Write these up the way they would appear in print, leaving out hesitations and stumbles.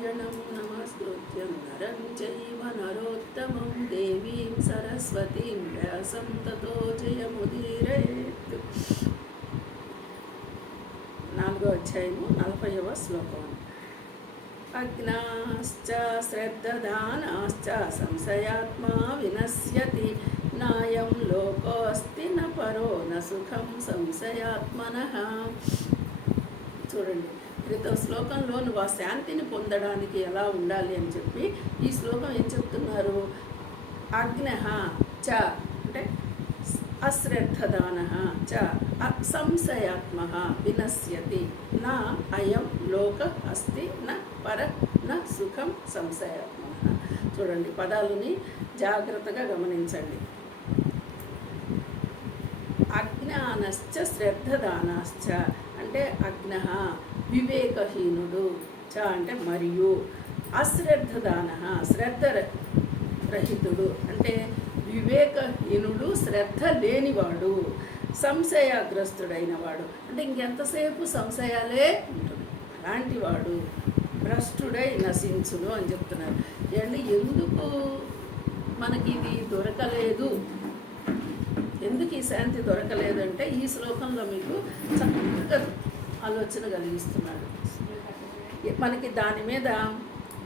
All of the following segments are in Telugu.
నారాయణం నమస్కృత్యం నరం చైవ నరోత్తమం దేవీం సరస్వతీం వ్యాసం తతో జయముదీరయేత్. 4వ అధ్యాయము 40వ శ్లోకం. అజ్ఞాశ్చ శ్రద్ధదానాశ్చ సంశయాత్మా వినశ్యతి నాయం లోకోస్తి న పరో న సుఖం సంశయాత్మనః. చూడండి, క్రితం శ్లోకంలో నువ్వు ఆ శాంతిని పొందడానికి ఎలా ఉండాలి అని చెప్పి ఈ శ్లోకం ఏం చెప్తున్నారు? అజ్ఞః చ అంటే అశ్రద్ధదాన చ సంశయాత్మ వినశ్యతి నా అయం లోక అస్తి న పర న సుఖం సంశయాత్మ. చూడండి, పదాలని జాగ్రత్తగా గమనించండి. అజ్ఞానశ్చ శ్రద్ధదానాశ్చ అంటే అజ్ఞః వివేకహీనుడు, చ అంటే మరియు, అశ్రద్ధదాన శ్రద్ధ రహితుడు అంటే వివేకహీనుడు, శ్రద్ధ లేనివాడు, సంశయగ్రస్తుడైన వాడు అంటే ఇంకెంతసేపు సంశయాలే ఉంటుంది, అలాంటి వాడు భ్రష్టుడై నశించును అని చెప్తున్నారు. ఎందుకు మనకి ఇది దొరకలేదు, ఎందుకు ఈ శాంతి దొరకలేదు అంటే ఈ శ్లోకంలో మీకు చక్కగా ఆలోచన కలిగిస్తున్నాడు. మనకి దాని మీద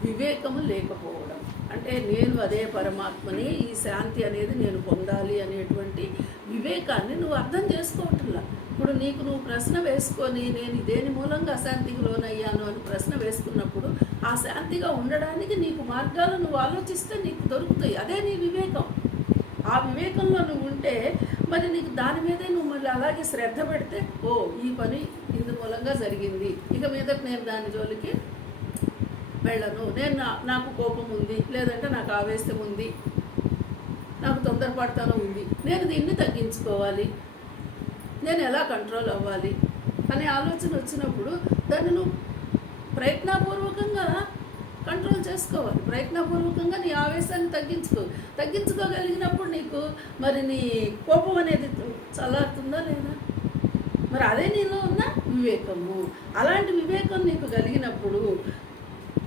వివేకము లేకపోవడం అంటే నేను అదే పరమాత్మని, ఈ శాంతి అనేది నేను పొందాలి అనేటువంటి వివేకాన్ని నువ్వు అర్థం చేసుకోవట్లా. ఇప్పుడు నీకు నువ్వు ప్రశ్న వేసుకొని నేను దేని మూలంగా అశాంతికి లోనయ్యాను అని ప్రశ్న వేసుకున్నప్పుడు ఆ శాంతిగా ఉండడానికి నీకు మార్గాలు నువ్వు ఆలోచిస్తే నీకు దొరుకుతాయి. అదే నీ వివేకం. ఆ వివేకంలో నువ్వు ఉంటే మరి నీకు దాని మీదే నువ్వు మళ్ళీ అలాగే శ్రద్ధ పెడితే, ఓ ఈ పని ఇందు మూలంగా జరిగింది, ఇక మీదట నేను దాని జోలికి వెళ్ళను, నేను నాకు కోపం ఉంది, లేదంటే నాకు ఆవేశం ఉంది, నాకు తొందరపడతాను ఉంది, నేను దీన్ని తగ్గించుకోవాలి, నేను ఎలా కంట్రోల్ అవ్వాలి అనే ఆలోచన వచ్చినప్పుడు దాన్ని నువ్వు ప్రయత్నపూర్వకంగా కంట్రోల్ చేసుకోవాలి. ప్రయత్నపూర్వకంగా నీ ఆవేశాన్ని తగ్గించుకోగలిగినప్పుడు నీకు మరి నీ కోపం అనేది చల్లారుతుందా లేదా? మరి అదే నీలో ఉన్న వివేకము. అలాంటి వివేకం నీకు కలిగినప్పుడు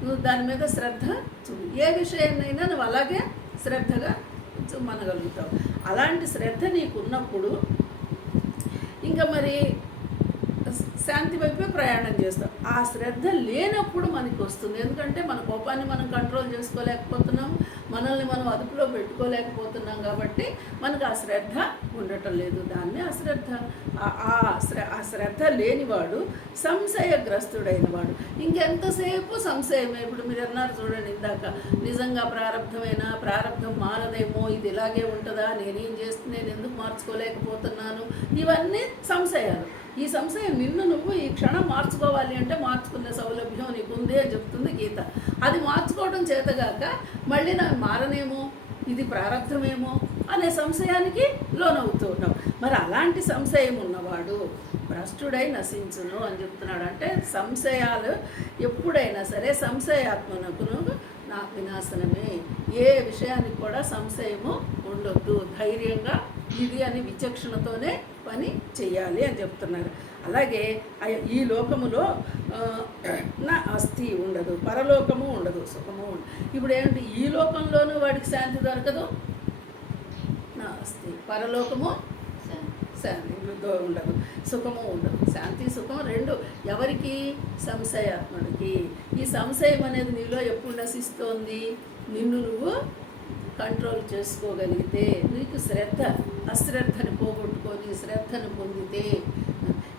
నువ్వు దాని మీద శ్రద్ధ చూడు. ఏ విషయాన్నైనా నువ్వు అలాగే శ్రద్ధగా మనగలుగుతావు. అలాంటి శ్రద్ధ నీకు ఉన్నప్పుడు ఇంకా మరి శాంతి వైపే ప్రయాణం చేస్తాం. ఆ శ్రద్ధ లేనప్పుడు మనకి వస్తుంది. ఎందుకంటే మన కోపాన్ని మనం కంట్రోల్ చేసుకోలేకపోతున్నాం, మనల్ని మనం అదుపులో పెట్టుకోలేకపోతున్నాం, కాబట్టి మనకు ఆ శ్రద్ధ ఉండటం లేదు. దాన్ని అశ్రద్ధ. ఆ శ్రద్ధ లేనివాడు సంశయగ్రస్తుడైన వాడు. ఇంకెంతసేపు సంశయమే. ఇప్పుడు మీరు అన్నారు చూడండి ఇందాక, నిజంగా ప్రారంధం మారదేమో, ఇది ఇలాగే ఉంటుందా, నేను ఎందుకు మార్చుకోలేకపోతున్నాను, ఇవన్నీ సంశయాలు. ఈ సంశయం నువ్వు ఈ క్షణం మార్చుకోవాలి అంటే మార్చుకునే సౌలభ్యం నీకుంది అని చెప్తుంది గీత. అది మార్చుకోవడం చేతగాక మళ్ళీ నాకు మారనేమో, ఇది ప్రారంధమేమో అనే సంశయానికి లోనవుతూ ఉన్నావు. మరి అలాంటి సంశయం ఉన్నవాడు భ్రష్టుడై నశించును అని చెప్తున్నాడు. అంటే సంశయాలు ఎప్పుడైనా సరే సంశయాత్మనకును నా వినాశనమే. ఏ విషయానికి కూడా సంశయము ఉండొద్దు. ధైర్యంగా ఇది అని విచక్షణతోనే పని చెయ్యాలి అని చెప్తున్నారు. అలాగే ఈ లోకములో నా అస్థి ఉండదు, పరలోకము ఉండదు, సుఖము ఉండదు. ఇప్పుడు ఏంటి, ఈ లోకంలోనూ వాడికి శాంతి దొరకదు, నా అస్థి. పరలోకము శాంతి ఉండదు, సుఖము ఉండదు. శాంతి సుఖం రెండు ఎవరికి? సంశయాత్ముడికి. ఈ సంశయం అనేది నీలో ఎప్పుడు నశిస్తోంది? నిన్ను నువ్వు కంట్రోల్ చేసుకోగలిగితే, నీకు అశ్రద్ధని పోగొట్టుకొని శ్రద్ధను పొందితే.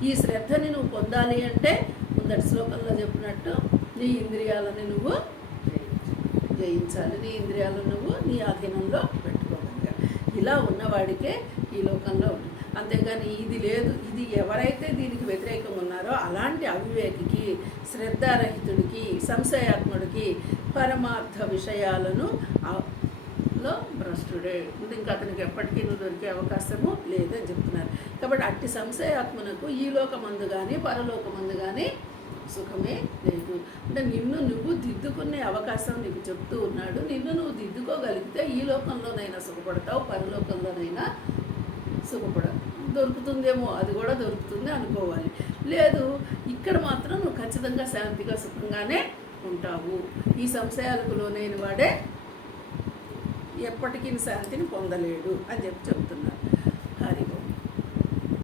ఈ శ్రద్ధని నువ్వు పొందాలి అంటే ముందటి శ్లోకంలో చెప్పినట్టు నీ ఇంద్రియాలని నువ్వు జయించాలి. నీ ఇంద్రియాలను నువ్వు నీ ఆధీనంలో పెట్టుకోగలిగాలి. ఇలా ఉన్నవాడికే ఈ లోకంలో ఉంటుంది. అంతేగాని ఇది లేదు, ఇది ఎవరైతే దీనికి వ్యతిరేకం ఉన్నారో అలాంటి అవివేకికి, శ్రద్ధారహితుడికి, సంశయాత్ముడికి పరమార్థ విషయాలను లో భ్రష్టుడే. ఇంకా అతనికి ఎప్పటికీ దొరికే అవకాశము లేదని చెప్తున్నారు. కాబట్టి అట్టి సంశయాత్మనకు ఈ లోకమందు కానీ పరలోకమందు కానీ సుఖమే లేదు. అంటే నిన్ను నువ్వు దిద్దుకునే అవకాశం నీకు చెప్తూ ఉన్నాడు. నిన్ను నువ్వు దిద్దుకోగలిగితే ఈ లోకంలోనైనా సుఖపడతావు, పరలోకంలోనైనా దొరుకుతుందేమో, అది కూడా దొరుకుతుంది అనుకోవాలి. లేదు, ఇక్కడ మాత్రం నువ్వు ఖచ్చితంగా శాంతిగా సుఖంగానే ఉంటావు. ఈ సంశయాలకు లోనైన వాడే ఎప్పటికీ శాంతిని పొందలేడు అని చెప్తున్నారు.